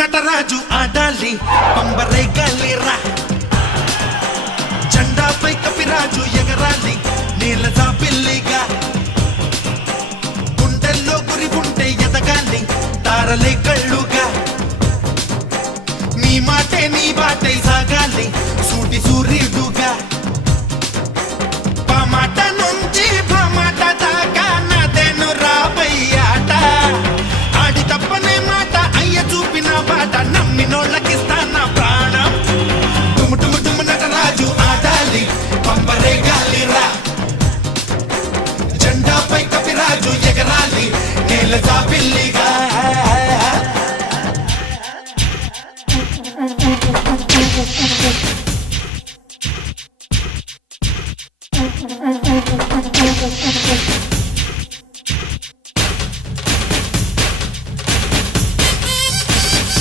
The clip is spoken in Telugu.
నటరాజు ఆడాలి పంబరే గాలిరా జెండాపై కపిరాజు ఎగరాలి నీళ్ళ జాబిల్లిగా గుండెల్లో గురి ఉంటే ఎదగాలి తారలే కళ్ళుగా నీ మాటే నీ బాటే సాగాలి సూటి సూర్యుడుగా పామాట నుంచి భామాట దాకా నాదేను రాబయ్యాట ఆడి తప్పనే మాట అయ్య చూపిన బాట నమ్మినోళ్ళకి